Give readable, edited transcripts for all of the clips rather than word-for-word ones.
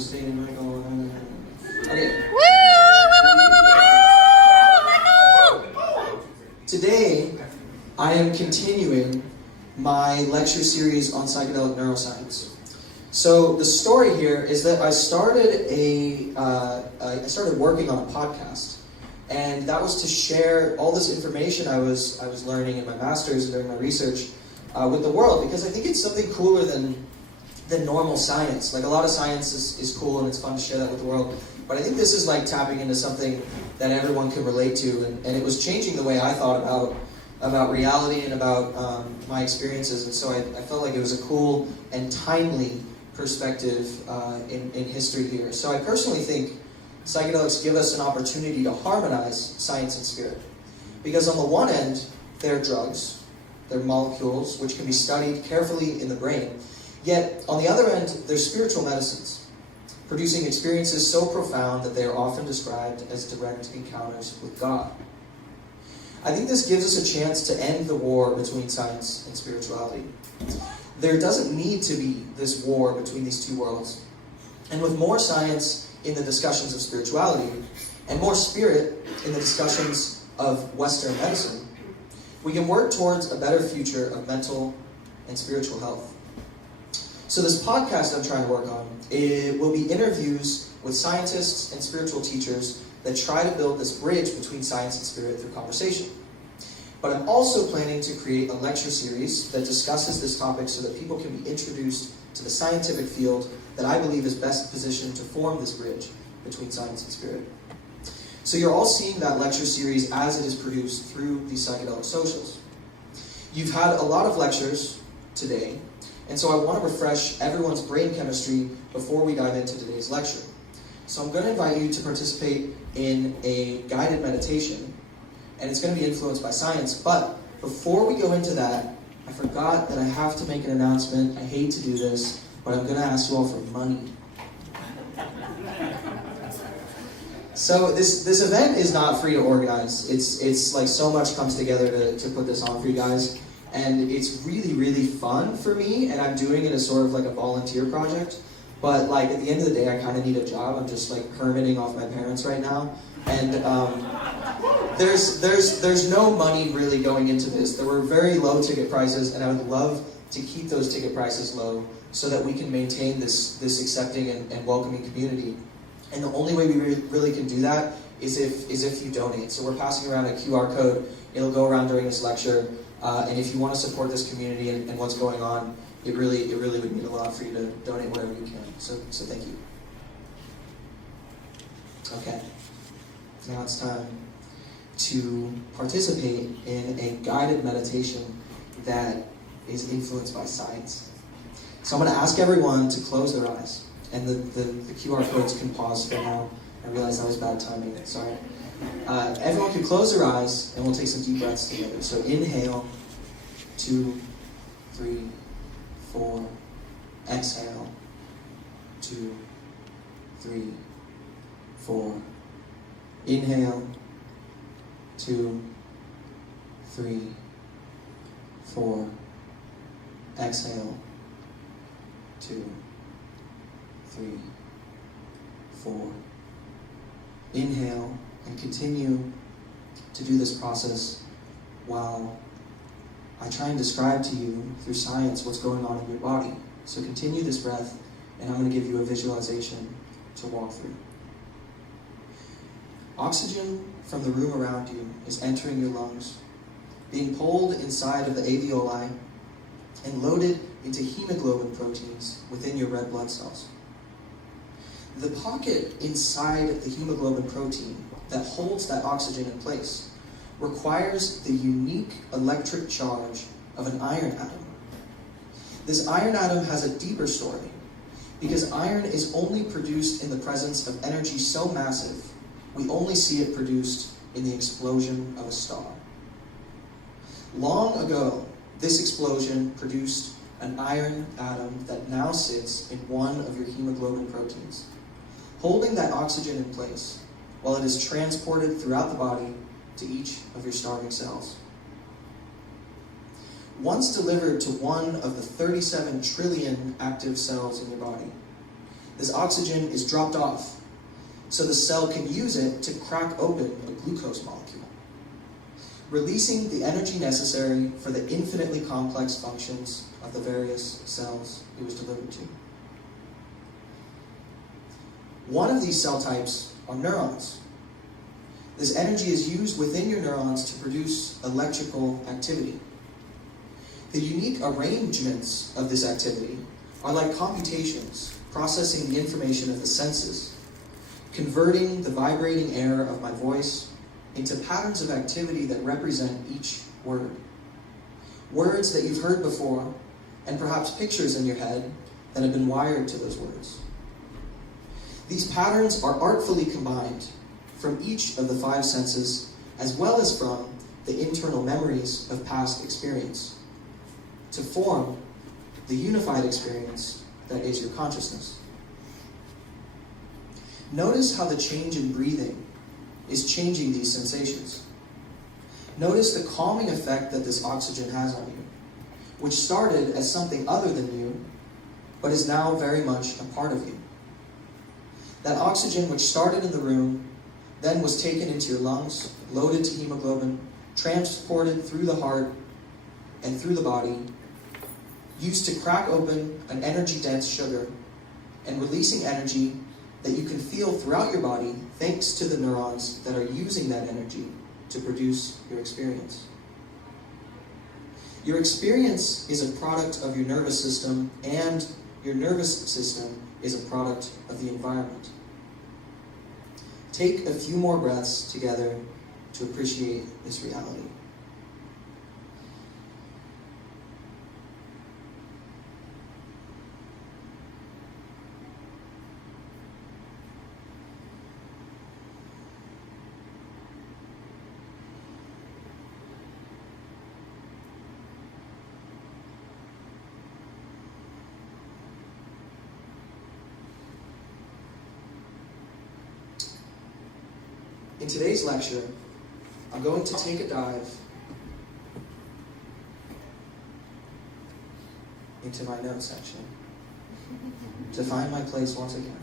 understating Michael. Okay. Today, I am continuing my lecture series on psychedelic neuroscience. So the story here is that I started working on a podcast, and that was to share all this information I was learning in my master's and during my research with the world, because I think it's something cooler than normal science. Like, a lot of science is cool and it's fun to share that with the world, but I think this is like tapping into something that everyone can relate to, and it was changing the way I thought about reality and about my experiences, and so I felt like it was a cool and timely perspective in history here. So I personally think psychedelics give us an opportunity to harmonize science and spirit, because on the one end, they're drugs, they're molecules which can be studied carefully in the brain, yet on the other end, they're spiritual medicines, producing experiences so profound that they are often described as direct encounters with God. I think this gives us a chance to end the war between science and spirituality. There doesn't need to be this war between these two worlds. And with more science in the discussions of spirituality, and more spirit in the discussions of Western medicine, we can work towards a better future of mental and spiritual health. So this podcast I'm trying to work on, it will be interviews with scientists and spiritual teachers that try to build this bridge between science and spirit through conversation. But I'm also planning to create a lecture series that discusses this topic so that people can be introduced to the scientific field that I believe is best positioned to form this bridge between science and spirit. So you're all seeing that lecture series as it is produced through these psychedelic socials. You've had a lot of lectures today, and so I want to refresh everyone's brain chemistry before we dive into today's lecture. So I'm going to invite you to participate in a guided meditation, and it's going to be influenced by science. But before we go into that, I forgot that I have to make an announcement. I hate to do this, but I'm going to ask you all for money. So this event is not free to organize. It's like so much comes together to put this on for you guys. And it's really, really fun for me, and I'm doing it as sort of like a volunteer project. But like at the end of the day, I kind of need a job. I'm just like hermiting off my parents right now. And there's no money really going into this. There were very low ticket prices, and I would love to keep those ticket prices low so that we can maintain this accepting and welcoming community. And the only way we really can do that is if you donate. So we're passing around a QR code. It'll go around during this lecture. And if you want to support this community and what's going on, it really would mean a lot for you to donate wherever you can. So thank you. Okay. Now it's time to participate in a guided meditation that is influenced by science. So I'm going to ask everyone to close their eyes. And the QR codes can pause for now. I realize that was bad timing. Sorry. Everyone can close their eyes, and we'll take some deep breaths together. So inhale, 2, 3, 4. Exhale, 2, 3, 4. Inhale, 2, 3, 4. Exhale, 2, 3, 4. Inhale, and continue to do this process while I try and describe to you through science what's going on in your body. So continue this breath, and I'm going to give you a visualization to walk through. Oxygen from the room around you is entering your lungs, being pulled inside of the alveoli and loaded into hemoglobin proteins within your red blood cells. The pocket inside the hemoglobin protein that holds that oxygen in place requires the unique electric charge of an iron atom. This iron atom has a deeper story, because iron is only produced in the presence of energy so massive, we only see it produced in the explosion of a star. Long ago, this explosion produced an iron atom that now sits in one of your hemoglobin proteins, holding that oxygen in place while it is transported throughout the body to each of your starving cells. Once delivered to one of the 37 trillion active cells in your body, this oxygen is dropped off so the cell can use it to crack open a glucose molecule, releasing the energy necessary for the infinitely complex functions of the various cells it was delivered to. One of these cell types are neurons. This energy is used within your neurons to produce electrical activity. The unique arrangements of this activity are like computations, processing the information of the senses, converting the vibrating air of my voice into patterns of activity that represent each word. Words that you've heard before, and perhaps pictures in your head that have been wired to those words. These patterns are artfully combined from each of the five senses, as well as from the internal memories of past experience, to form the unified experience that is your consciousness. Notice how the change in breathing is changing these sensations. Notice the calming effect that this oxygen has on you, which started as something other than you, but is now very much a part of you. That oxygen which started in the room, then was taken into your lungs, loaded to hemoglobin, transported through the heart and through the body, used to crack open an energy-dense sugar, and releasing energy that you can feel throughout your body thanks to the neurons that are using that energy to produce your experience. Your experience is a product of your nervous system, and your nervous system is a product of the environment. Take a few more breaths together to appreciate this reality. In today's lecture, I'm going to take a dive into my notes section to find my place once again.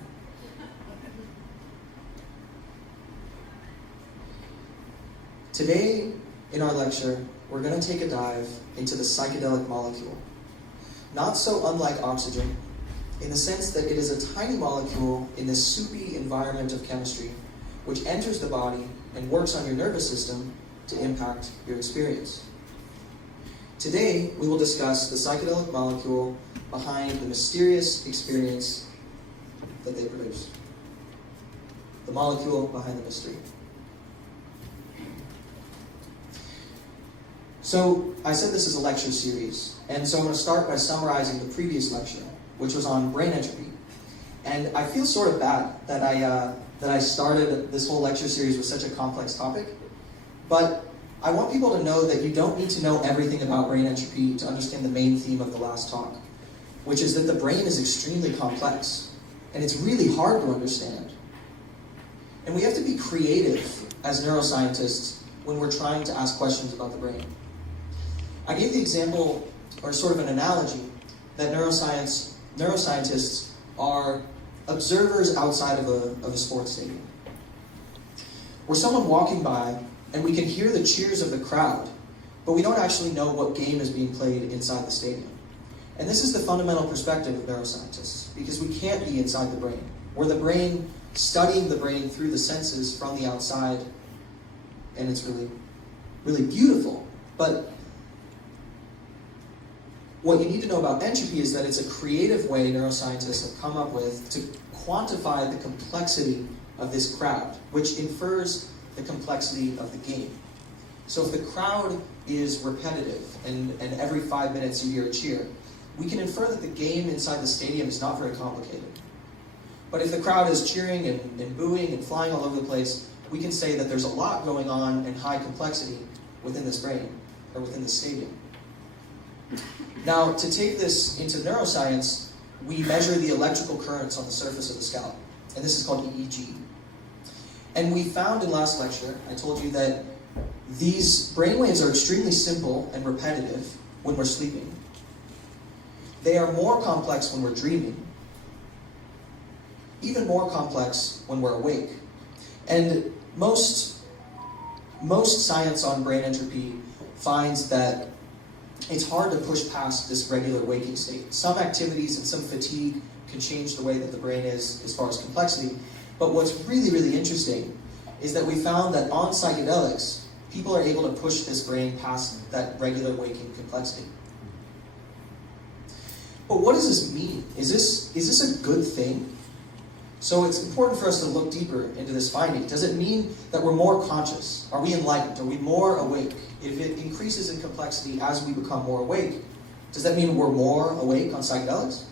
Today, in our lecture, we're going to take a dive into the psychedelic molecule. Not so unlike oxygen, in the sense that it is a tiny molecule in this soupy environment of chemistry, which enters the body and works on your nervous system to impact your experience. Today, we will discuss the psychedelic molecule behind the mysterious experience that they produce. The molecule behind the mystery. So, I said this is a lecture series, and so I'm going to start by summarizing the previous lecture, which was on brain entropy. And I feel sort of bad that I started this whole lecture series with such a complex topic, but I want people to know that you don't need to know everything about brain entropy to understand the main theme of the last talk, which is that the brain is extremely complex, and it's really hard to understand. And we have to be creative as neuroscientists when we're trying to ask questions about the brain. I gave the example, or sort of an analogy, that neuroscientists are observers outside of a sports stadium. We're someone walking by, and we can hear the cheers of the crowd, but we don't actually know what game is being played inside the stadium. And this is the fundamental perspective of neuroscientists, because we can't be inside the brain. We're the brain, studying the brain through the senses from the outside, and it's really, really beautiful. But what you need to know about entropy is that it's a creative way neuroscientists have come up with to quantify the complexity of this crowd, which infers the complexity of the game. So if the crowd is repetitive and every 5 minutes you hear a cheer, we can infer that the game inside the stadium is not very complicated. But if the crowd is cheering and booing and flying all over the place, we can say that there's a lot going on in high complexity within this brain, or within the stadium. Now, to take this into neuroscience, we measure the electrical currents on the surface of the scalp, and this is called EEG. And we found in last lecture, I told you that these brainwaves are extremely simple and repetitive when we're sleeping. They are more complex when we're dreaming. even more complex when we're awake. And most science on brain entropy finds that it's hard to push past this regular waking state. Some activities and some fatigue can change the way that the brain is as far as complexity. But what's really, really interesting is that we found that on psychedelics, people are able to push this brain past that regular waking complexity. But what does this mean? Is this a good thing? So it's important for us to look deeper into this finding. Does it mean that we're more conscious? Are we enlightened? Are we more awake? If it increases in complexity as we become more awake, does that mean we're more awake on psychedelics?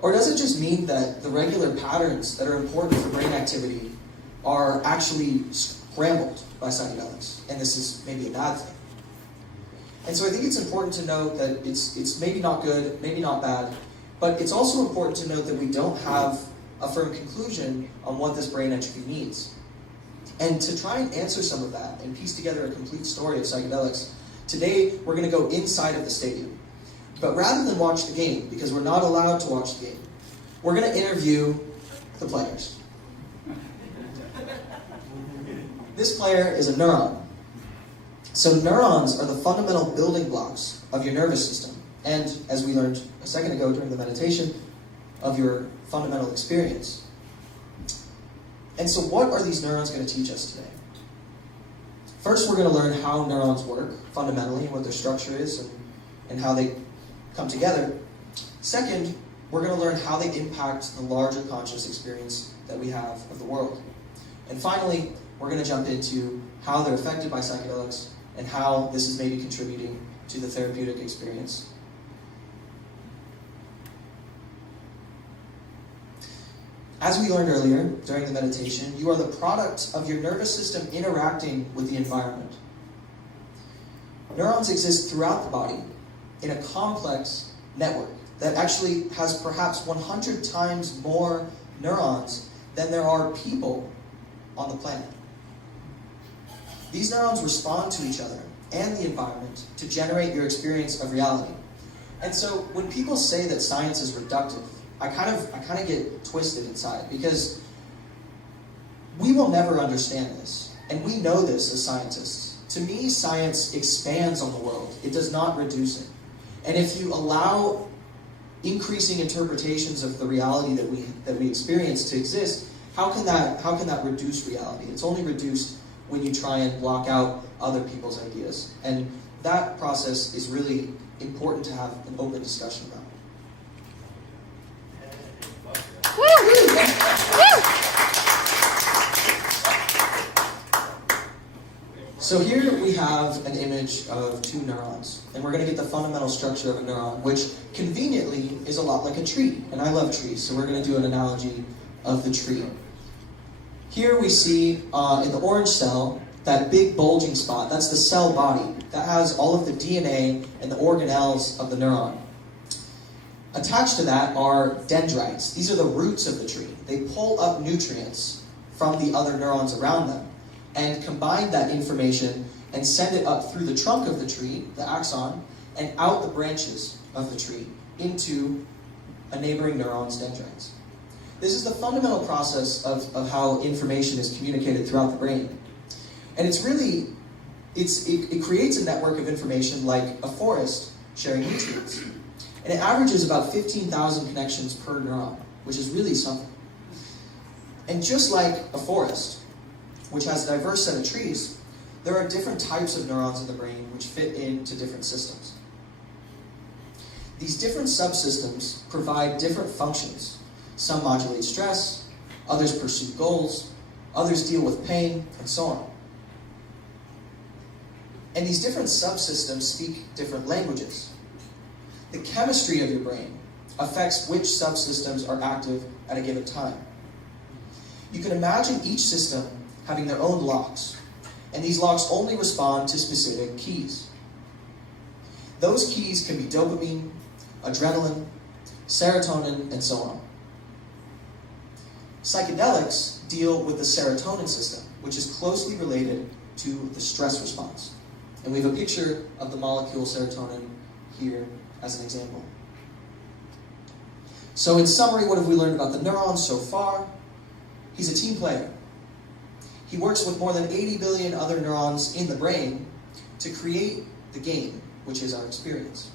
Or does it just mean that the regular patterns that are important for brain activity are actually scrambled by psychedelics, and this is maybe a bad thing? And so I think it's important to note that it's maybe not good, maybe not bad, but it's also important to note that we don't have a firm conclusion on what this brain entropy means. And to try and answer some of that and piece together a complete story of psychedelics, today we're going to go inside of the stadium. But rather than watch the game, because we're not allowed to watch the game, we're going to interview the players. This player is a neuron. So neurons are the fundamental building blocks of your nervous system, and as we learned a second ago during the meditation, of your fundamental experience. And so what are these neurons going to teach us today? First, we're going to learn how neurons work fundamentally, and what their structure is, and how they come together. Second, we're going to learn how they impact the larger conscious experience that we have of the world. And finally, we're going to jump into how they're affected by psychedelics and how this is maybe contributing to the therapeutic experience. As we learned earlier during the meditation, you are the product of your nervous system interacting with the environment. Neurons exist throughout the body in a complex network that actually has perhaps 100 times more neurons than there are people on the planet. These neurons respond to each other and the environment to generate your experience of reality. And so when people say that science is reductive, I kind of get twisted inside, because we will never understand this, and we know this as scientists. To me, science expands on the world. It does not reduce it. And if you allow increasing interpretations of the reality that we experience to exist, how can that reduce reality? It's only reduced when you try and block out other people's ideas. And that process is really important to have an open discussion about. So here we have an image of two neurons, and we're going to get the fundamental structure of a neuron, which conveniently is a lot like a tree, and I love trees, so we're going to do an analogy of the tree. Here we see in the orange cell, that big bulging spot, that's the cell body. That has all of the DNA and the organelles of the neuron. Attached to that are dendrites. These are the roots of the tree. They pull up nutrients from the other neurons around them and combine that information and send it up through the trunk of the tree, the axon, and out the branches of the tree into a neighboring neuron's dendrites. This is the fundamental process of how information is communicated throughout the brain. And it creates a network of information like a forest sharing nutrients. And it averages about 15,000 connections per neuron, which is really something. And just like a forest, which has a diverse set of trees, there are different types of neurons in the brain which fit into different systems. These different subsystems provide different functions. Some modulate stress, others pursue goals, others deal with pain, and so on. And these different subsystems speak different languages. The chemistry of your brain affects which subsystems are active at a given time. You can imagine each system having their own locks, and these locks only respond to specific keys. Those keys can be dopamine, adrenaline, serotonin, and so on. Psychedelics deal with the serotonin system, which is closely related to the stress response. And we have a picture of the molecule serotonin here as an example. So in summary, what have we learned about the neuron so far? He's a team player. He works with more than 80 billion other neurons in the brain to create the game, which is our experience.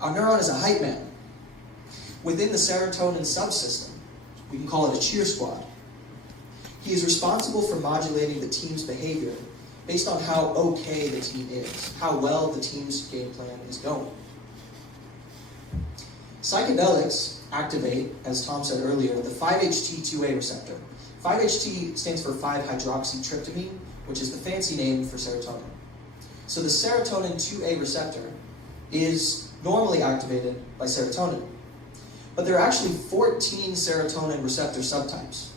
Our neuron is a hype man. Within the serotonin subsystem, we can call it a cheer squad. He is responsible for modulating the team's behavior based on how okay the team is, how well the team's game plan is going. Psychedelics activate, as Tom said earlier, the 5-HT2A receptor. 5-HT stands for 5-hydroxytryptamine, which is the fancy name for serotonin. So the serotonin 2A receptor is normally activated by serotonin. But there are actually 14 serotonin receptor subtypes,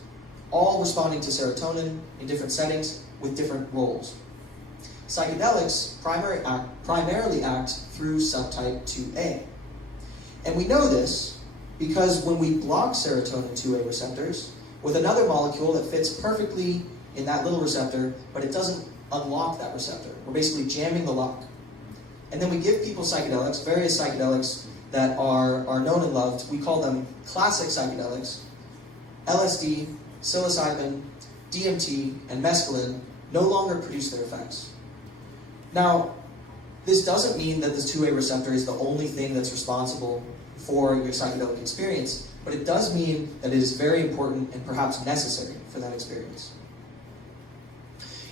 all responding to serotonin in different settings with different roles. Psychedelics primarily act through subtype 2A. And we know this because when we block serotonin 2A receptors with another molecule that fits perfectly in that little receptor, but it doesn't unlock that receptor. We're basically jamming the lock. And then we give people psychedelics, various psychedelics that are known and loved. We call them classic psychedelics. LSD, psilocybin, DMT, and mescaline no longer produce their effects. Now, this doesn't mean that the 2A receptor is the only thing that's responsible for your psychedelic experience, but it does mean that it is very important and perhaps necessary for that experience.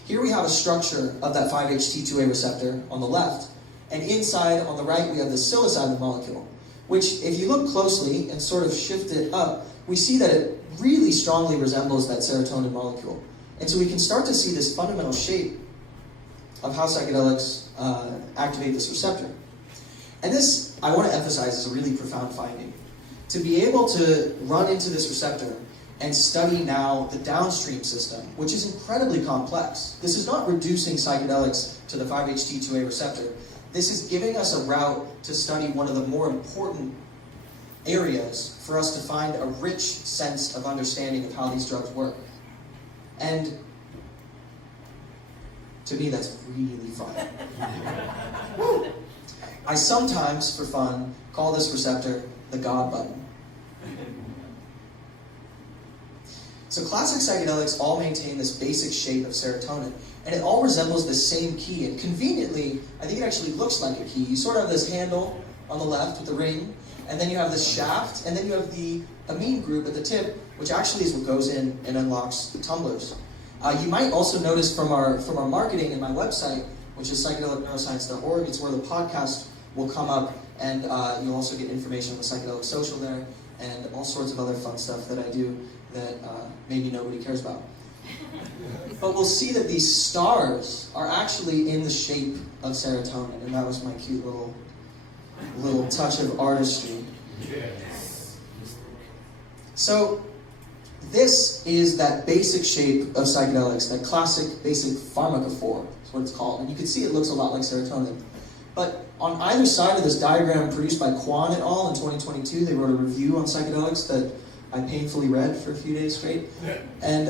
Here we have a structure of that 5-HT2A receptor on the left, and inside on the right we have the psilocybin molecule, which if you look closely and sort of shift it up, we see that it really strongly resembles that serotonin molecule. And so we can start to see this fundamental shape of how psychedelics activate this receptor. And this, I want to emphasize, is a really profound finding. To be able to run into this receptor and study now the downstream system, which is incredibly complex. This is not reducing psychedelics to the 5-HT2A receptor. This is giving us a route to study one of the more important areas for us to find a rich sense of understanding of how these drugs work. And to me, that's really fun. I sometimes, for fun, call this receptor the God button. So classic psychedelics all maintain this basic shape of serotonin, and it all resembles the same key. And conveniently, I think it actually looks like a key. You sort of have this handle on the left with the ring, and then you have this shaft, and then you have the amine group at the tip, which actually is what goes in and unlocks the tumblers. You might also notice from our marketing and my website, which is psychedelicneuroscience.org, it's where the podcast will come up, and you'll also get information on the Psychedelic Social there, and all sorts of other fun stuff that I do that maybe nobody cares about. But we'll see that these stars are actually in the shape of serotonin, and that was my cute little touch of artistry. So this is that basic shape of psychedelics, that classic basic pharmacophore is what it's called. And you can see it looks a lot like serotonin. But on either side of this diagram produced by Kwan et al. In 2022, they wrote a review on psychedelics that I painfully read for a few days straight. And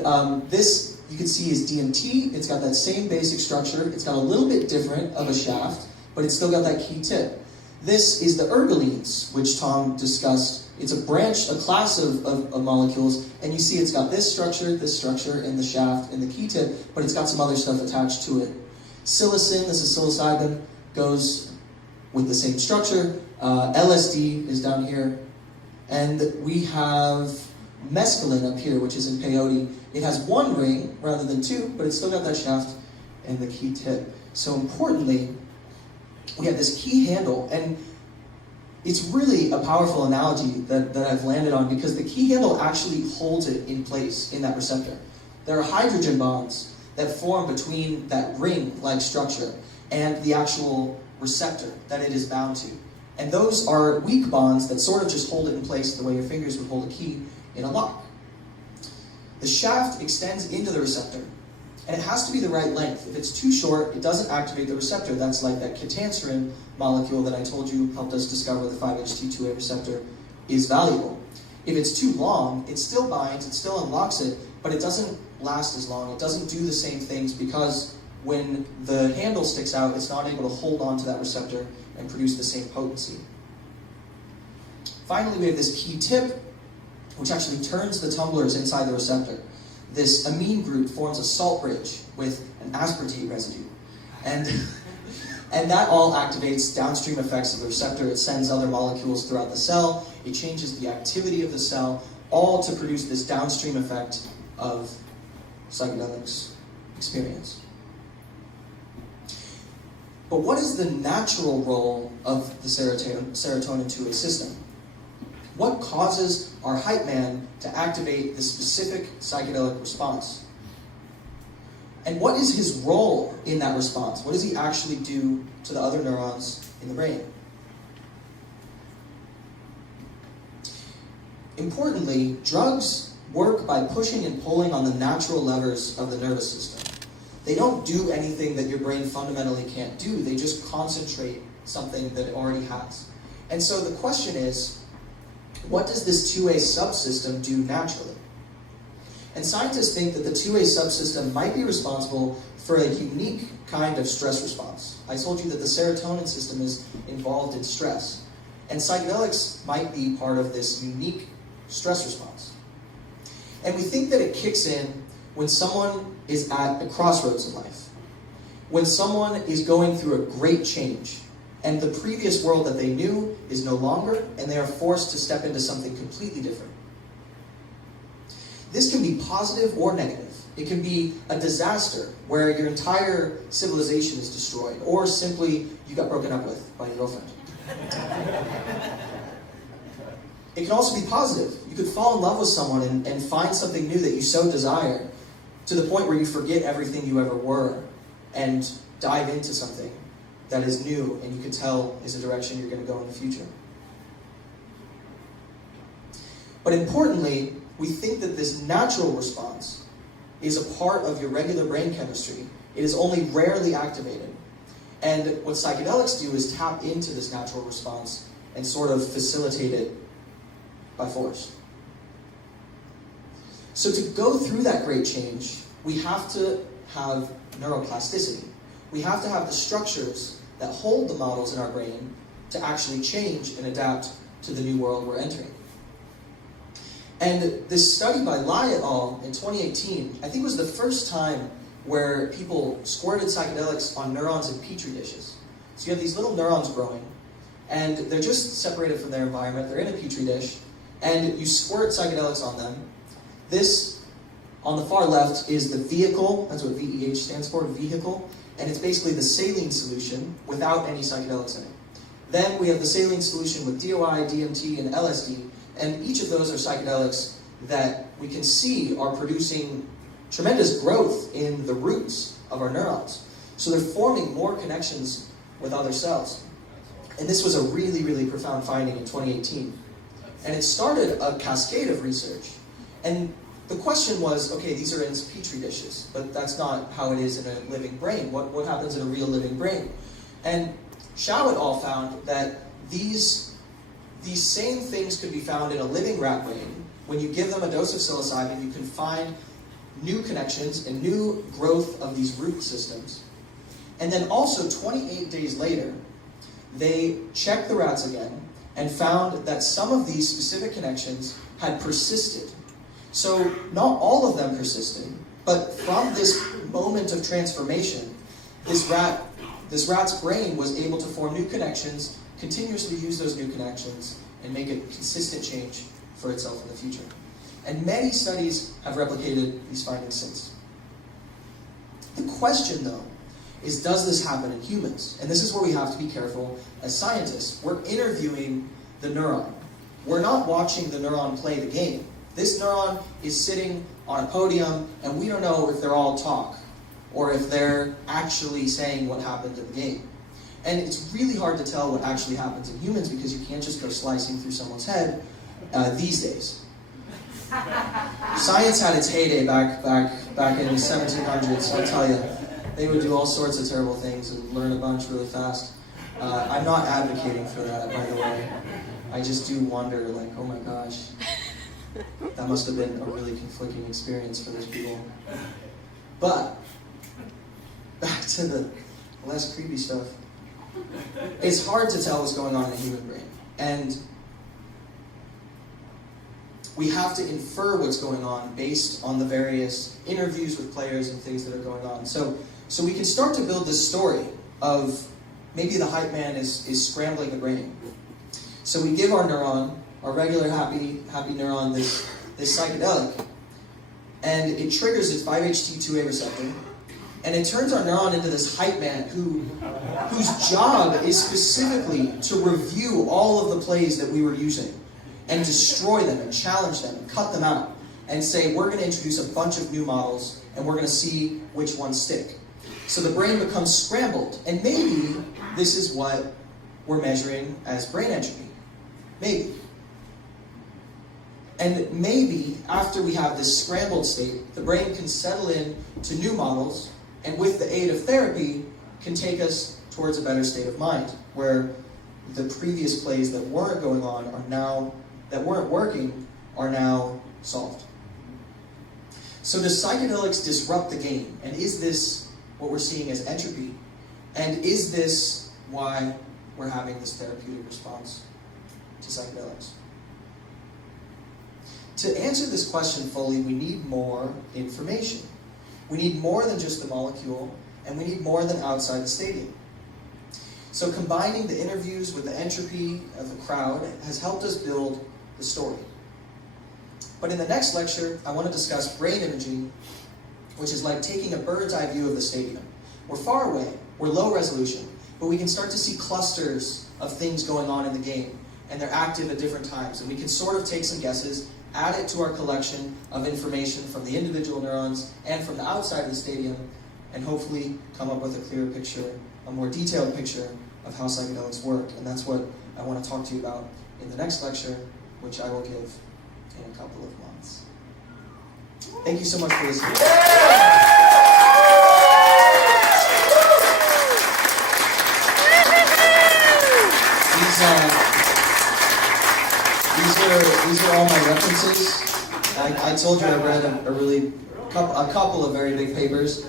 this, you can see, is DMT. It's got that same basic structure. It's got a little bit different of a shaft, but it's still got that key tip. This is the ergolines, which Tom discussed. It's a class of molecules, and you see it's got this structure, and the shaft, and the key tip, but it's got some other stuff attached to it. Psilocin, this is psilocybin, goes with the same structure. LSD is down here. And we have mescaline up here, which is in peyote. It has one ring rather than two, but it's still got that shaft and the key tip. So importantly, we have this key handle, and it's really a powerful analogy that I've landed on, because the key handle actually holds it in place in that receptor. There are hydrogen bonds that form between that ring-like structure and the actual receptor that it is bound to. And those are weak bonds that sort of just hold it in place the way your fingers would hold a key in a lock. The shaft extends into the receptor, and it has to be the right length. If it's too short, it doesn't activate the receptor. That's like that ketanserin molecule that I told you helped us discover the 5-HT2A receptor is valuable. If it's too long, it still binds, it still unlocks it, but it doesn't last as long. It doesn't do the same things because when the handle sticks out, it's not able to hold on to that receptor and produce the same potency. finally, we have this key tip, which actually turns the tumblers inside the receptor. This amine group forms a salt bridge with an aspartate residue. And that all activates downstream effects of the receptor. It sends other molecules throughout the cell. It changes the activity of the cell, all to produce this downstream effect of psychedelics experience. But what is the natural role of the serotonin 2A system? What causes our hype man to activate this specific psychedelic response? And what is his role in that response? What does he actually do to the other neurons in the brain? Importantly, drugs work by pushing and pulling on the natural levers of the nervous system. They don't do anything that your brain fundamentally can't do. They just concentrate something that it already has. And so the question is, what does this 2A subsystem do naturally? And scientists think that the 2A subsystem might be responsible for a unique kind of stress response. I told you that the serotonin system is involved in stress. And psychedelics might be part of this unique stress response. And we think that it kicks in when someone is at a crossroads in life. When someone is going through a great change, and the previous world that they knew is no longer, and they are forced to step into something completely different. This can be positive or negative. It can be a disaster where your entire civilization is destroyed, or simply you got broken up with by your girlfriend. It can also be positive. You could fall in love with someone and find something new that you so desire, to the point where you forget everything you ever were and dive into something that is new and you can tell is a direction you're going to go in the future. But importantly, we think that this natural response is a part of your regular brain chemistry. It is only rarely activated. And what psychedelics do is tap into this natural response and sort of facilitate it by force. So to go through that great change, we have to have neuroplasticity. We have to have the structures that hold the models in our brain to actually change and adapt to the new world we're entering. And this study by Lai et al. In 2018, I think was the first time where people squirted psychedelics on neurons in petri dishes. So you have these little neurons growing, and they're just separated from their environment. They're in a petri dish, and you squirt psychedelics on them. This, on the far left, is the vehicle. That's what VEH stands for, vehicle. And it's basically the saline solution without any psychedelics in it. Then we have the saline solution with DOI, DMT, and LSD. And each of those are psychedelics that we can see are producing tremendous growth in the roots of our neurons. So they're forming more connections with other cells. And this was a really, really profound finding in 2018. And it started a cascade of research. And the question was, okay, these are in petri dishes, but that's not how it is in a living brain. What happens in a real living brain? And Shao et al. Found that these same things could be found in a living rat brain. When you give them a dose of psilocybin, you can find new connections and new growth of these root systems. And then also, 28 days later, they checked the rats again and found that some of these specific connections had persisted. So not all of them persisted, but from this moment of transformation, this rat's brain was able to form new connections, continuously use those new connections, and make a consistent change for itself in the future. And many studies have replicated these findings since. The question, though, is, does this happen in humans? And this is where we have to be careful as scientists. We're interviewing the neuron. We're not watching the neuron play the game. This neuron is sitting on a podium, and we don't know if they're all talk, or if they're actually saying what happened in the game. And it's really hard to tell what actually happens in humans, because you can't just go slicing through someone's head these days. Science had its heyday back in the 1700s, I'll tell you. They would do all sorts of terrible things and learn a bunch really fast. I'm not advocating for that, by the way. I just do wonder, like, oh my gosh. That must have been a really conflicting experience for those people. But, back to the less creepy stuff. It's hard to tell what's going on in the human brain. And we have to infer what's going on based on the various interviews with players and things that are going on. So we can start to build this story of maybe the hype man is scrambling the brain. So we give our neuron, our regular happy neuron, this psychedelic, and it triggers its 5-HT2A receptor, and it turns our neuron into this hype man whose job is specifically to review all of the plays that we were using and destroy them and challenge them and cut them out and say, we're going to introduce a bunch of new models and we're going to see which ones stick. So the brain becomes scrambled, and maybe this is what we're measuring as brain entropy. Maybe. And maybe after we have this scrambled state, the brain can settle in to new models, and with the aid of therapy, can take us towards a better state of mind, where the previous plays that weren't going on are now, that weren't working, are now solved. So does psychedelics disrupt the game? And is this what we're seeing as entropy? And is this why we're having this therapeutic response to psychedelics? To answer this question fully, we need more information. We need more than just the molecule, and we need more than outside the stadium. So combining the interviews with the entropy of the crowd has helped us build the story. But in the next lecture, I want to discuss brain imaging, which is like taking a bird's eye view of the stadium. We're far away, we're low resolution, but we can start to see clusters of things going on in the game, and they're active at different times. And we can sort of take some guesses, add it to our collection of information from the individual neurons and from the outside of the stadium, and hopefully come up with a clearer picture, a more detailed picture of how psychedelics work. And that's what I want to talk to you about in the next lecture, which I will give in a couple of months. Thank you so much for listening. These are all my references. I told you I read a couple of very big papers.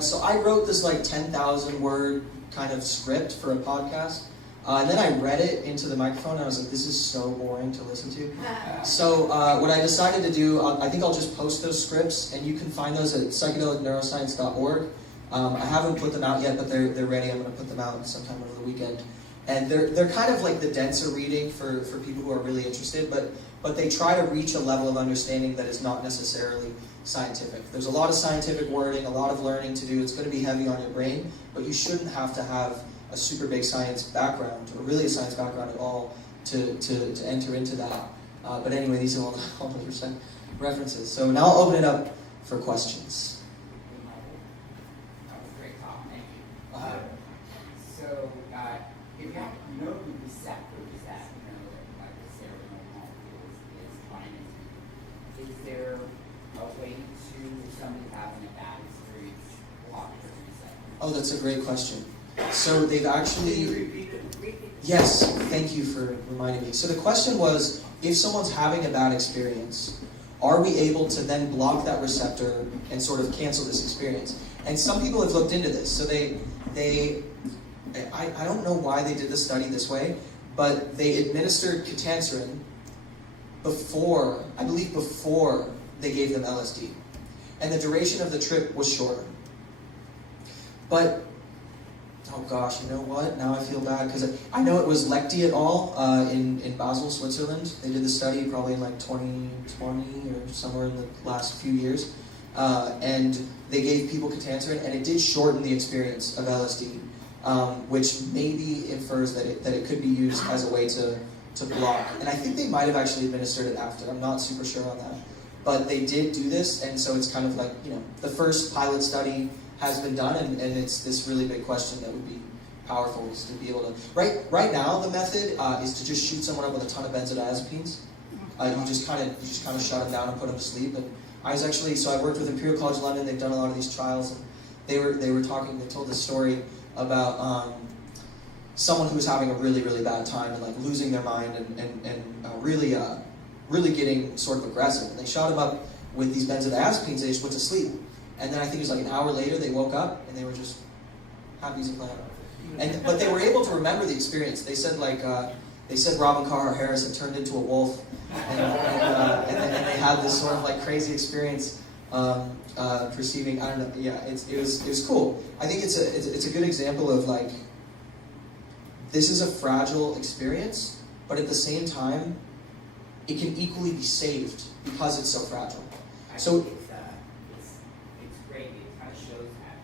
So I wrote this like 10,000 word kind of script for a podcast. And then I read it into the microphone and I was like, this is so boring to listen to. So what I decided to do, I think I'll just post those scripts, and you can find those at psychedelicneuroscience.org. I haven't put them out yet, but they're ready. I'm going to put them out sometime over the weekend. And they're kind of like the denser reading for people who are really interested, but they try to reach a level of understanding that is not necessarily scientific. There's a lot of scientific wording, a lot of learning to do. It's going to be heavy on your brain, but you shouldn't have to have a super big science background, or really a science background at all, to enter into that. But anyway, these are all 100% references. So now I'll open it up for questions. That was a great talk, thank you. So, if you have to know the receptors that like the serotonin molecule is binding to, is there a way to somebody having a bad experience block the receptors? Oh, that's a great question. So they've actually... Can you repeat it? Yes, thank you for reminding me. So the question was, if someone's having a bad experience, are we able to then block that receptor and sort of cancel this experience? And some people have looked into this. So I don't know why they did the study this way, but they administered ketanserin before they gave them LSD. And the duration of the trip was shorter. But, oh gosh, you know what? Now I feel bad, because I know it was Lecti et al. In Basel, Switzerland. They did the study probably in like 2020 or somewhere in the last few years. And they gave people ketanserin, and it did shorten the experience of LSD. Which maybe infers that it could be used as a way to block. And I think they might have actually administered it after. I'm not super sure on that. But they did do this, and so it's kind of like, the first pilot study has been done, and it's this really big question that would be powerful, is to be able to... Right now, the method is to just shoot someone up with a ton of benzodiazepines. You just kind of shut them down and put them to sleep. And I was actually... So I worked with Imperial College London. They've done a lot of these trials, and they were talking... They told this story about someone who was having a really, really bad time and like losing their mind and really getting sort of aggressive. And they shot him up with these benzodiazepines. They just went to sleep. And then I think it was like an hour later they woke up and they were just happy as a clam. But they were able to remember the experience. They said like they said Robin Carhart Harris had turned into a wolf, and they had this sort of like crazy experience perceiving. I don't know. Yeah, it was cool. I think it's a good example of like, this is a fragile experience, but at the same time, it can equally be saved because it's so fragile. So it's great. It kind of shows that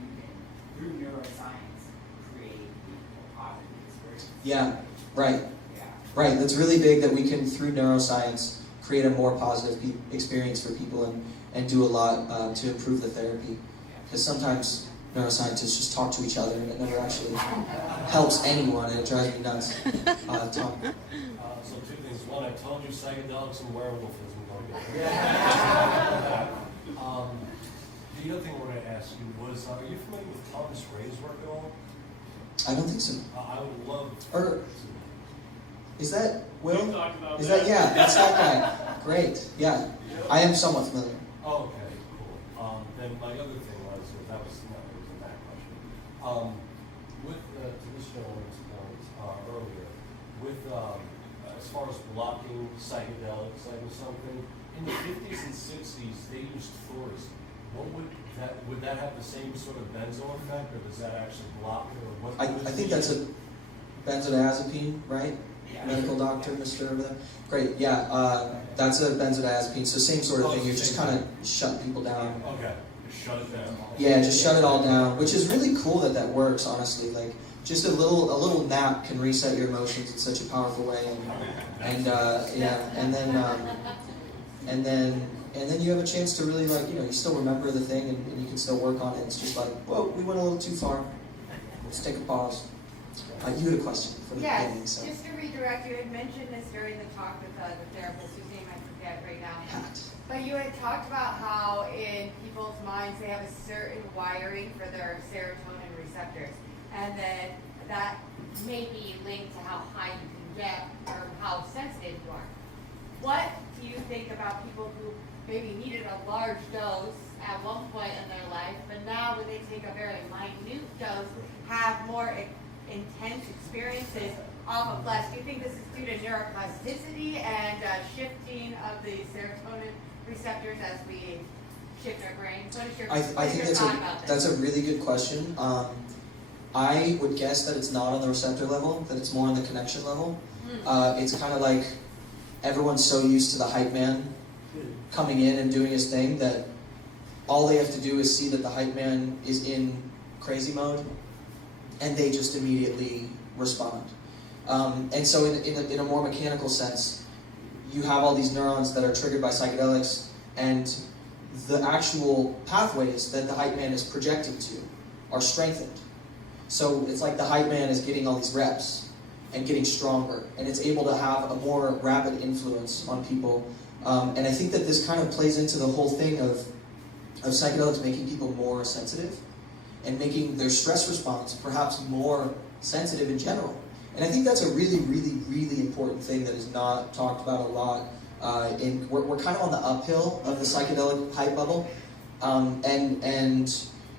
you can, through neuroscience, create a positive experience. yeah, right. Yeah. Right, that's really big that we can, through neuroscience, create a more positive experience for people and do a lot to improve the therapy. Because sometimes neuroscientists just talk to each other and it never actually helps anyone, and it drives me nuts. Tom? So two things. One, I told you psychedelics and werewolfism don't get it. The other thing I wanted to ask you was, are you familiar with Thomas Ray's work at all? I don't think so. I would love Or, is that Will? Is that. yeah, that's that guy. Great, yeah. I am somewhat familiar. Oh, okay, cool. Then my other thing was, that was in that question. With, to this gentleman's point earlier, with, as far as blocking psychedelics, like something, in the 50s and 60s, they used Thorazine. What would that have the same sort of benzo effect, or does that actually block it, or what? I think that's a benzodiazepine, right? Yeah. Medical doctor, Mr. over there. Great, yeah, that's a benzodiazepine, so same sort of thing. You're just kind of shutting people down. Okay, just shut it down. Yeah, just shut it all down, which is really cool that works, honestly. Like, just a little nap can reset your emotions in such a powerful way, and then you have a chance to really, like, you still remember the thing and you can still work on it. It's just like, whoa, we went a little too far. Let's take a pause. You had a question from the beginning, so. Just to redirect, you had mentioned this during the talk with the therapist, whose name I forget right now. Hat. But you had talked about how in people's minds they have a certain wiring for their serotonin receptors, and then that may be linked to how high you can get or how sensitive you are. What do you think about people who maybe needed a large dose at one point in their life, but now when they take a very minute dose, have more intense experiences off of less? Do you think this is due to neuroplasticity and shifting of the serotonin receptors as we shift our brains? What is your, I think that's a really good question. I would guess that it's not on the receptor level, that it's more on the connection level. It's kind of like everyone's so used to the hype man coming in and doing his thing that all they have to do is see that the hype man is in crazy mode, and they just immediately respond. And so in a more mechanical sense, you have all these neurons that are triggered by psychedelics, and the actual pathways that the hype man is projecting to are strengthened. So it's like the hype man is getting all these reps and getting stronger, and it's able to have a more rapid influence on people. And I think that this kind of plays into the whole thing of psychedelics making people more sensitive and making their stress response perhaps more sensitive in general. And I think that's a really, really, really important thing that is not talked about a lot. We're kind of on the uphill of the psychedelic hype bubble, and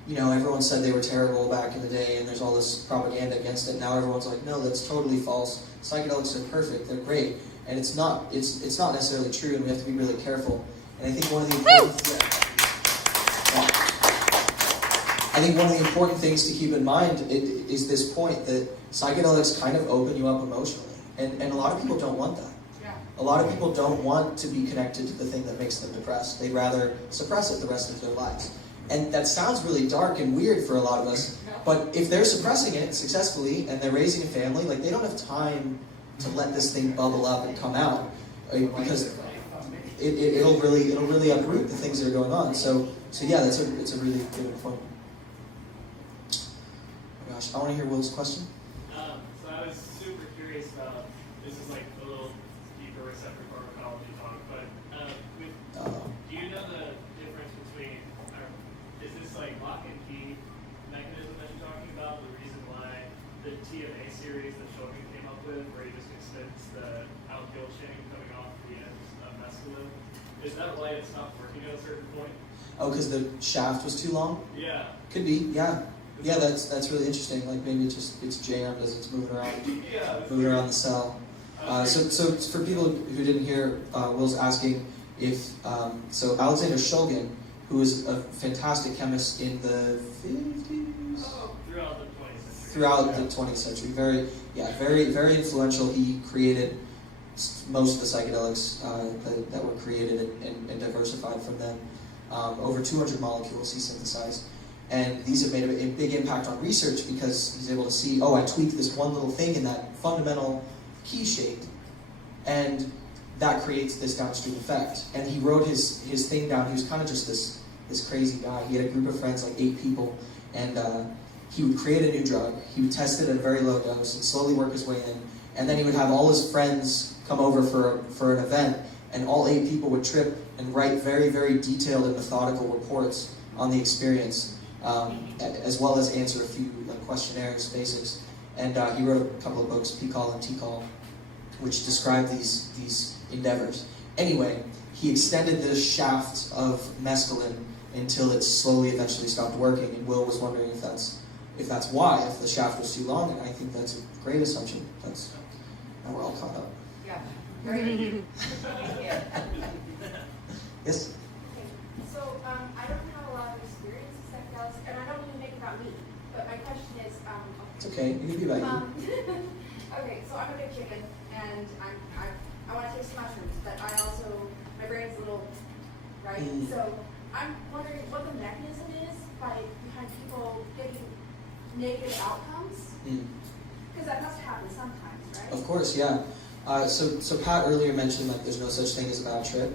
everyone said they were terrible back in the day, and there's all this propaganda against it. Now everyone's like, no, that's totally false. Psychedelics are perfect, they're great, and it's not necessarily true, and we have to be really careful. And I think one of the important things to keep in mind is this point that psychedelics kind of open you up emotionally, and a lot of people don't want that. A lot of people don't want to be connected to the thing that makes them depressed. They'd rather suppress it the rest of their lives. And that sounds really dark and weird for a lot of us, but if they're suppressing it successfully and they're raising a family, like, they don't have time to let this thing bubble up and come out, because it'll really uproot the things that are going on. So yeah, it's a really good point. Oh gosh, I want to hear Will's question. So I was super curious about, this is like a little deeper receptor pharmacology talk, but do you know the difference between, is this like lock and key mechanism that you're talking about, the reason why the TMA series that Shulgin came up with, where he just extends the alkyl chain coming off the ends of mescaline, is that why it stopped working at a certain point? Oh, because the shaft was too long? Yeah. Could be, yeah. Yeah, that's really interesting. Like, maybe it's jammed as it's moving around the cell. So for people who didn't hear, Will's asking if, so Alexander Shulgin, who is a fantastic chemist in the 50s? Throughout the 20th century. Throughout the 20th century. Very influential. He created most of the psychedelics that were created and diversified from them. Over 200 molecules he synthesized. And these have made a big impact on research because he's able to see, oh, I tweaked this one little thing in that fundamental key shape, and that creates this downstream effect. And he wrote his thing down. He was kind of just this crazy guy. He had a group of friends, like 8 people, and he would create a new drug. He would test it at a very low dose and slowly work his way in. And then he would have all his friends come over for an event, and all 8 people would trip and write very, very detailed and methodical reports on the experience. As well as answer a few questionnaires, basics. And he wrote a couple of books, P-Call and T-Call, which describe these endeavors. Anyway, he extended this shaft of mescaline until it slowly eventually stopped working, and Will was wondering if that's why, if the shaft was too long, and I think that's a great assumption. Now we're all caught up. Yeah. Thank you. Yes? Okay, so I don't have a lot of experience with psychedelics, and I don't mean to make it about me, but my question is, It's okay, it can be about you. okay, so I'm a big chicken, and I want to taste mushrooms, but I also, my brain's a little, right? So I'm wondering what the mechanism is behind people getting negative outcomes, because that must happen sometimes, right? Of course, yeah. So Pat earlier mentioned like there's no such thing as a bad trip.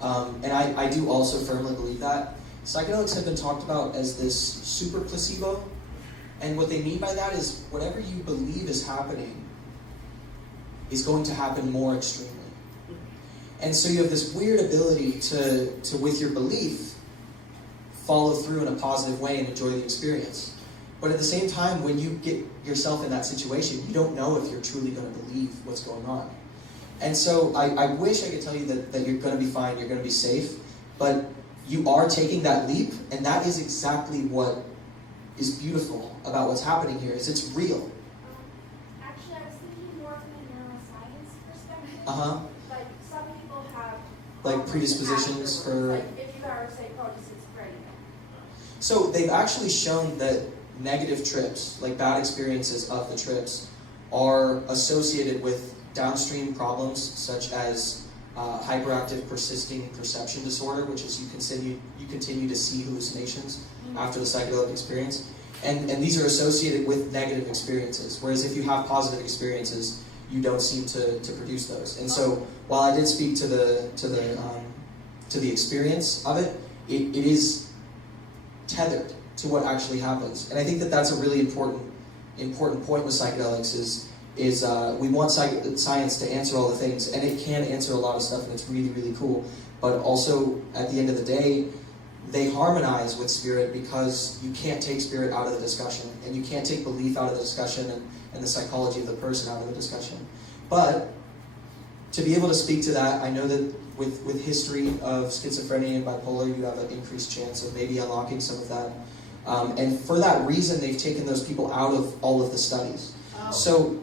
And I do also firmly believe that. Psychedelics have been talked about as this super placebo, and what they mean by that is whatever you believe is happening is going to happen more extremely. And so you have this weird ability to with your belief, follow through in a positive way and enjoy the experience. But at the same time, when you get yourself in that situation, you don't know if you're truly going to believe what's going on. And so I wish I could tell you that you're going to be fine, you're going to be safe, but you are taking that leap, and that is exactly what is beautiful about what's happening here, is it's real. Actually, I was thinking more from a neuroscience perspective. Uh-huh. Like, some people have... Like predispositions for... Like, if you are, say, pro-schizophrenia. So they've actually shown that negative trips, like bad experiences of the trips, are associated with downstream problems such as hyperactive persisting perception disorder, which is you continue to see hallucinations after the psychedelic experience, and these are associated with negative experiences. Whereas if you have positive experiences, you don't seem to produce those. And so while I did speak to the experience of it, it is tethered to what actually happens. And I think that that's a really important point with psychedelics is we want science to answer all the things, and it can answer a lot of stuff, and it's really, really cool. But also, at the end of the day, they harmonize with spirit because you can't take spirit out of the discussion, and you can't take belief out of the discussion and the psychology of the person out of the discussion. But to be able to speak to that, I know that with history of schizophrenia and bipolar, you have an increased chance of maybe unlocking some of that. And for that reason, they've taken those people out of all of the studies. So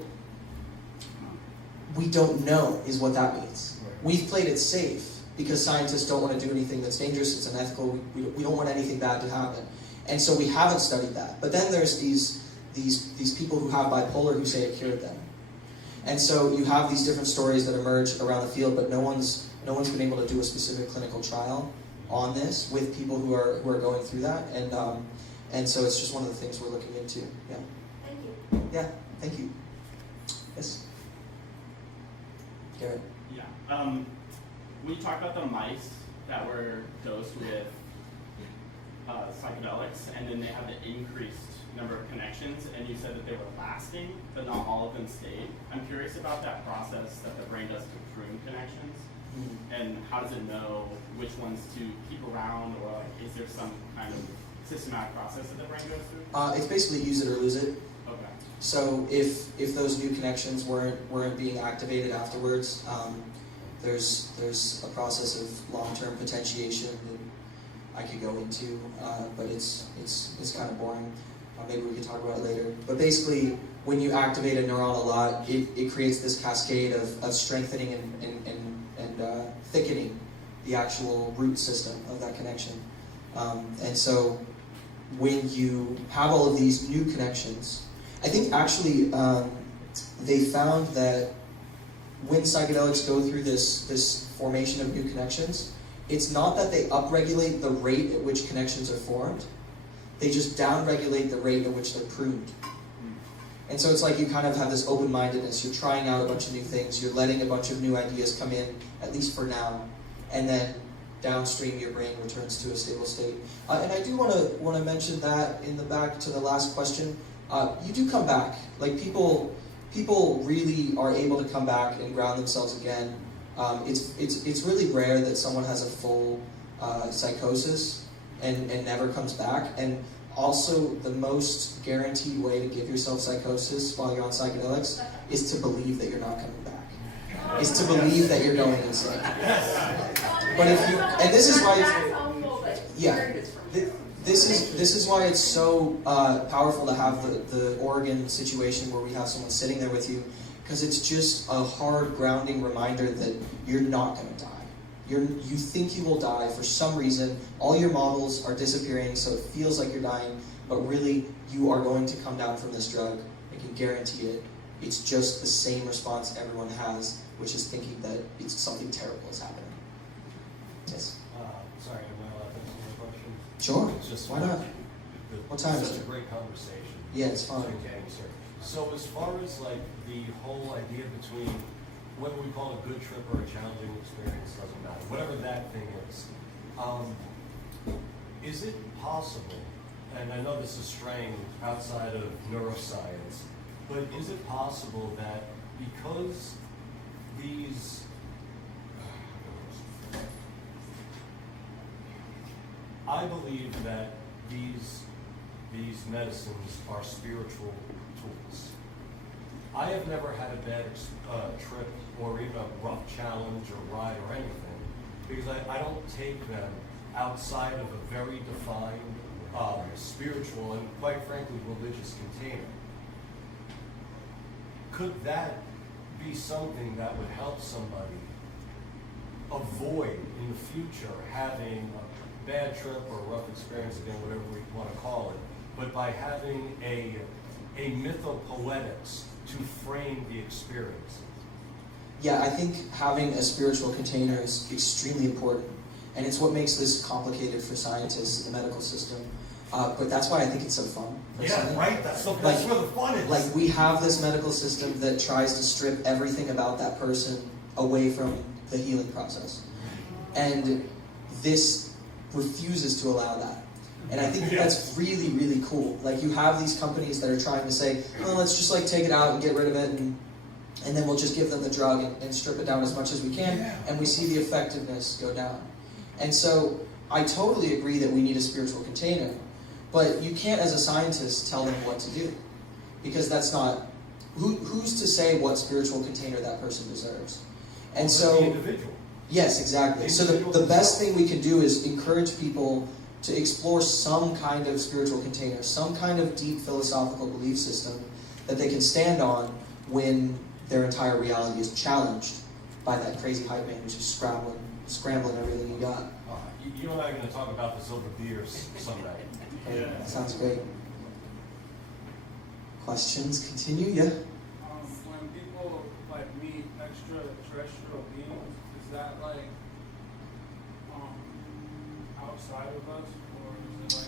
we don't know is what that means. We've played it safe because scientists don't want to do anything that's dangerous, it's unethical, we don't want anything bad to happen. And so we haven't studied that. But then there's these people who have bipolar who say it cured them. And so you have these different stories that emerge around the field, but no one's been able to do a specific clinical trial on this with people who are going through that. And so it's just one of the things we're looking into. Yeah. Thank you. Yeah, thank you. Yes? Garrett? Yeah. We talked about the mice that were dosed with psychedelics, and then they had the increased number of connections, and you said that they were lasting, but not all of them stayed. I'm curious about that process that the brain does to prune connections, and how does it know which ones to keep around, or like, is there some kind of systematic process that the brain goes through? It's basically use it or lose it. Okay. So if those new connections weren't being activated afterwards, there's a process of long-term potentiation that I could go into, but it's kind of boring. Maybe we can talk about it later. But basically, when you activate a neuron a lot, it creates this cascade of strengthening and thickening the actual root system of that connection. And so when you have all of these new connections, I think actually they found that when psychedelics go through this formation of new connections, it's not that they upregulate the rate at which connections are formed, they just downregulate the rate at which they're pruned. And so it's like you kind of have this open-mindedness, you're trying out a bunch of new things, you're letting a bunch of new ideas come in, at least for now, and then downstream your brain returns to a stable state. And I do want to mention that in the back to the last question, you do come back. Like people really are able to come back and ground themselves again. It's really rare that someone has a full psychosis and never comes back. And also, the most guaranteed way to give yourself psychosis while you're on psychedelics is to believe that you're not coming back. Is to believe that you're going insane. But if you, and this is why, yeah, this is why it's so powerful to have the Oregon situation where we have someone sitting there with you, because it's just a hard grounding reminder that you're not going to die. You think you will die for some reason. All your models are disappearing, so it feels like you're dying, but really you are going to come down from this drug. I can guarantee it. It's just the same response everyone has, which is thinking that it's something terrible is happening. Yes. Sorry, am I allowed to ask one question? Sure. It's just Why not? What time is Such it? a great conversation. Yeah, it's fun. Okay, sir. So as far as like the whole idea between whether we call it a good trip or a challenging experience, doesn't matter. Whatever that thing is it possible, and I know this is straying outside of neuroscience, but is it possible that because these I believe that these medicines are spiritual tools. I have never had a bad trip or even a rough challenge or ride or anything because I don't take them outside of a very defined spiritual and quite frankly religious container. Could that be something that would help somebody avoid in the future having a bad trip or a rough experience, again, whatever we want to call it, but by having a mythopoetics to frame the experience? Yeah, I think having a spiritual container is extremely important, and it's what makes this complicated for scientists in the medical system. But that's why I think it's so fun. Personally. Yeah, right. That's where the fun is. Like we have this medical system that tries to strip everything about that person away from the healing process, and this refuses to allow that. And I think that's really, really cool. Like you have these companies that are trying to say, oh, let's just like take it out and get rid of it, and then we'll just give them the drug and strip it down as much as we can, and we see the effectiveness go down. And so I totally agree that we need a spiritual container, but you can't as a scientist tell them what to do, because that's not, who's to say what spiritual container that person deserves? And so, the individual. Yes, exactly. So the best thing we can do is encourage people to explore some kind of spiritual container, some kind of deep philosophical belief system that they can stand on when their entire reality is challenged by that crazy hype man who's just scrambling everything you got. You and I are going to talk about this over beers someday. Okay, that sounds great. Questions? Continue? Yeah? When people like meet extraterrestrial beings, is that like outside of us, or is it like?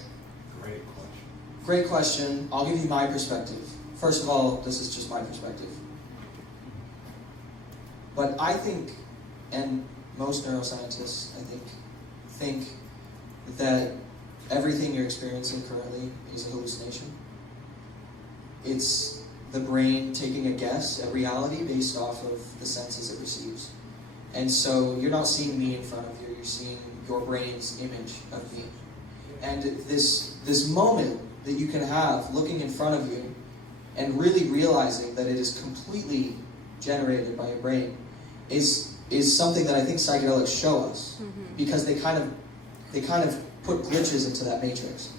Great question. Great question. I'll give you my perspective. First of all, this is just my perspective. But I think, and most neuroscientists, I think that everything you're experiencing currently is a hallucination. It's the brain taking a guess at reality based off of the senses it receives. And so you're not seeing me in front of you, you're seeing your brain's image of me. And this moment that you can have looking in front of you and really realizing that it is completely generated by your brain is something that I think psychedelics show us, because they kind of put glitches into that matrix.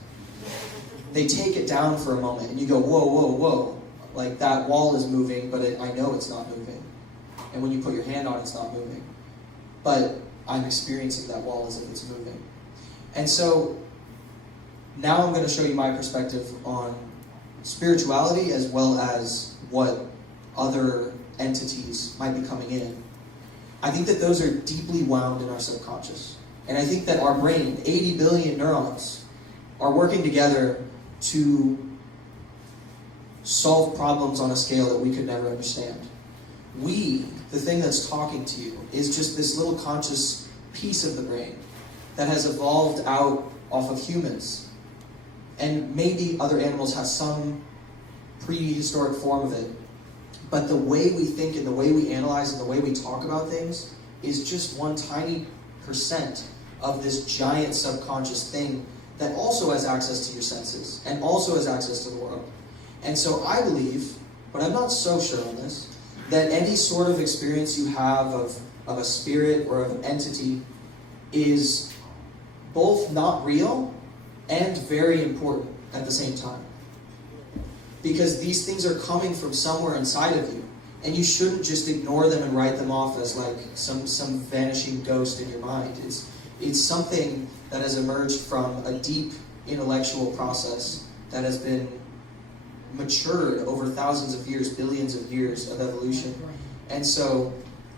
they take it down for a moment, and you go, whoa, whoa, whoa. Like, that wall is moving, but I know it's not moving. And when you put your hand on it, it's not moving. But I'm experiencing that wall as if it's moving. And so, now I'm going to show you my perspective on spirituality as well as what other entities might be coming in. I think that those are deeply wound in our subconscious. And I think that our brain, 80 billion neurons, are working together to solve problems on a scale that we could never understand. We, the thing that's talking to you, is just this little conscious piece of the brain that has evolved out off of humans. And maybe other animals have some prehistoric form of it. But the way we think and the way we analyze and the way we talk about things is just one tiny % of this giant subconscious thing that also has access to your senses and also has access to the world. And so I believe, but I'm not so sure on this, that any sort of experience you have of a spirit or of an entity is both not real and very important at the same time. Because these things are coming from somewhere inside of you, and you shouldn't just ignore them and write them off as like some vanishing ghost in your mind. It's something that has emerged from a deep intellectual process that has been matured over thousands of years, billions of years of evolution. And so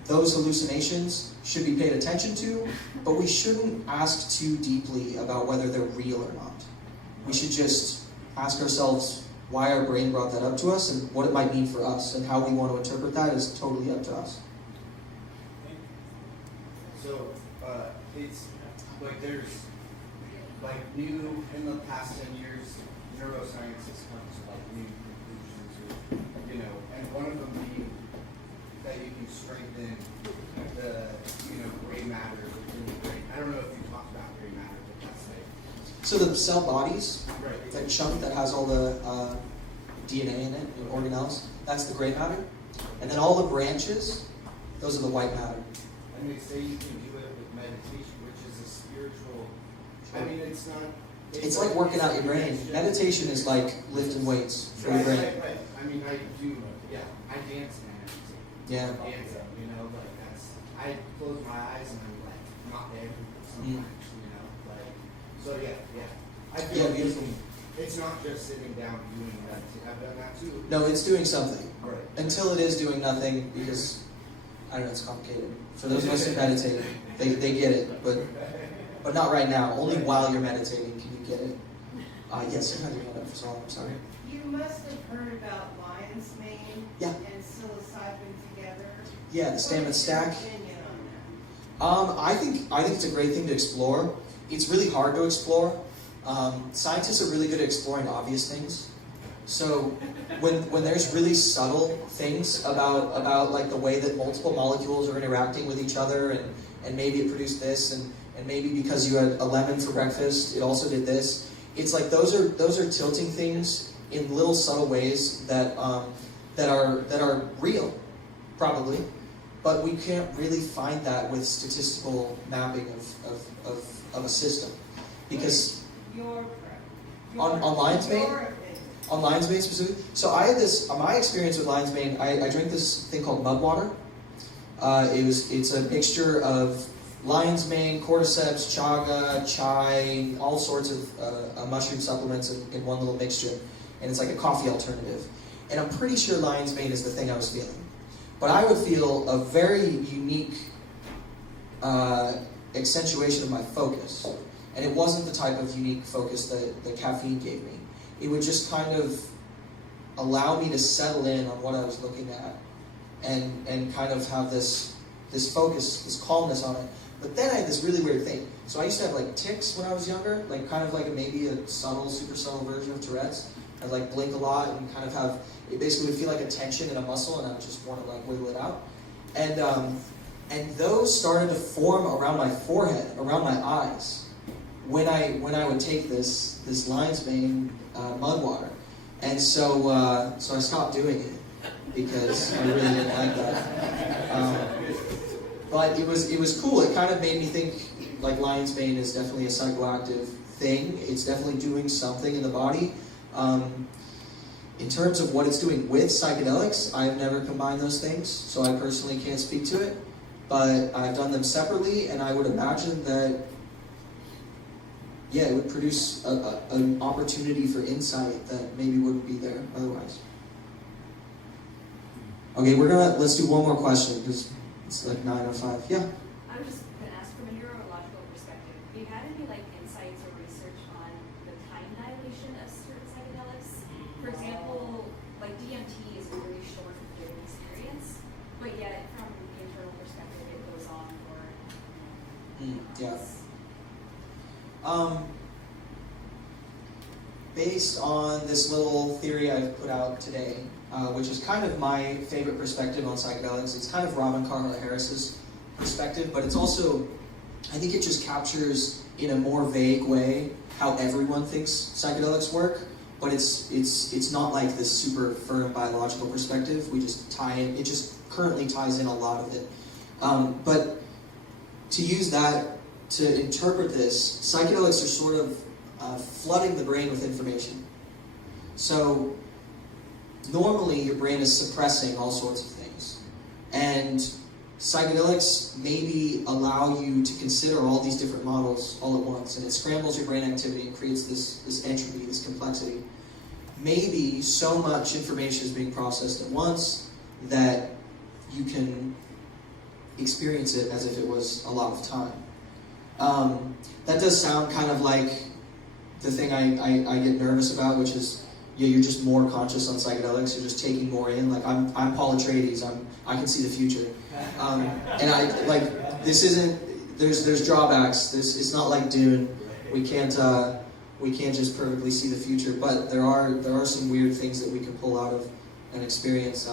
those hallucinations should be paid attention to, but we shouldn't ask too deeply about whether they're real or not. We should just ask ourselves why our brain brought that up to us and what it might mean for us, and how we want to interpret that is totally up to us. So, it's like there's like new, in the past 10 years, neuroscience has come to like new conclusions, you know, and one of them being that you can strengthen the, gray matter within the brain. I don't know if you talked about gray matter, but that's like. So the cell bodies, Right. that chunk that has all the DNA in it, and organelles, that's the gray matter. And then all the branches, those are the white matter. And they say you can do it with meditation, which is a spiritual. I mean, it's not. It's like working out your brain. Meditation is like lifting weights for your brain. Right. I mean, I do. Yeah, I dance and I meditate. Yeah. Dance, like that's. I close my eyes and I'm like not there sometimes. So yeah. I feel beautiful. It's not just sitting down doing meditation. I've done that too. No, it's doing something. Right. Until it is doing nothing, because I don't know, it's complicated. For those of us who meditate, they get it, but not right now. Only while you're meditating can you get it. Yes, you had your hand up for so long. I'm sorry. You must have heard about lion's mane Yeah. and psilocybin together. Yeah, the stem and stack. What's your opinion on that? I think it's a great thing to explore. It's really hard to explore. Scientists are really good at exploring obvious things. So when there's really subtle things about like the way that multiple molecules are interacting with each other, and maybe it produced this, and maybe because you had a lemon for breakfast, it also did this. It's like those are tilting things in little subtle ways that are real, probably, but we can't really find that with statistical mapping of a system, because on lion's mane. On lion's mane specifically? So I had this, my experience with lion's mane, I drank this thing called mud water. It's a mixture of lion's mane, cordyceps, chaga, chai, all sorts of mushroom supplements in one little mixture. And it's like a coffee alternative. And I'm pretty sure lion's mane is the thing I was feeling. But I would feel a very unique accentuation of my focus. And it wasn't the type of unique focus that caffeine gave me. It would just kind of allow me to settle in on what I was looking at and kind of have this focus, this calmness on it. But then I had this really weird thing. So I used to have like tics when I was younger, like kind of like maybe a subtle, super subtle version of Tourette's. I'd like blink a lot and kind of have, it basically would feel like a tension in a muscle, and I would just want to like wiggle it out. And those started to form around my forehead, around my eyes, when I would take this lion's mane mud water. And so I stopped doing it because I really didn't like that. But it was cool. It kind of made me think like lion's mane is definitely a psychoactive thing. It's definitely doing something in the body. In terms of what it's doing with psychedelics, I've never combined those things, so I personally can't speak to it. But I've done them separately, and I would imagine that, yeah, it would produce an opportunity for insight that maybe wouldn't be there otherwise. Okay, let's do one more question, because it's like 9:05. Yeah? I'm just going to ask from a neurological perspective, have you had any insights or research on the time dilation of certain psychedelics? For example, DMT is a really short given experience, but yet from the internal perspective it goes on for yeah. Based on this little theory I've put out today, which is kind of my favorite perspective on psychedelics. It's kind of Robin Carhart Harris's perspective, but it's also, I think it just captures in a more vague way how everyone thinks psychedelics work, but it's not like this super firm biological perspective. We just tie in, it just currently ties in a lot of it. But to use that to interpret this, psychedelics are sort of flooding the brain with information. So normally your brain is suppressing all sorts of things. And psychedelics maybe allow you to consider all these different models all at once, and it scrambles your brain activity and creates this entropy, this complexity. Maybe so much information is being processed at once that you can experience it as if it was a lot of time. That does sound kind of like the thing I get nervous about, which is, yeah, you're just more conscious on psychedelics. You're just taking more in. Like I'm Paul Atreides. I can see the future, and I like this isn't. There's drawbacks. It's not like Dune. We can't just perfectly see the future. But there are some weird things that we can pull out of an experience.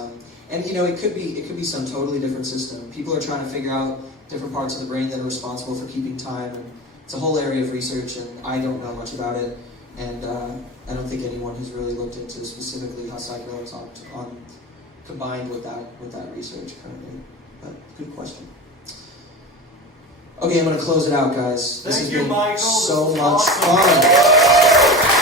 And it could be some totally different system. People are trying to figure out different parts of the brain that are responsible for keeping time, and it's a whole area of research, and I don't know much about it, and I don't think anyone has really looked into specifically how psychedelics on combined with that research currently. But good question. Okay, I'm going to close it out, guys. This has been Michael. so This was much awesome. fun.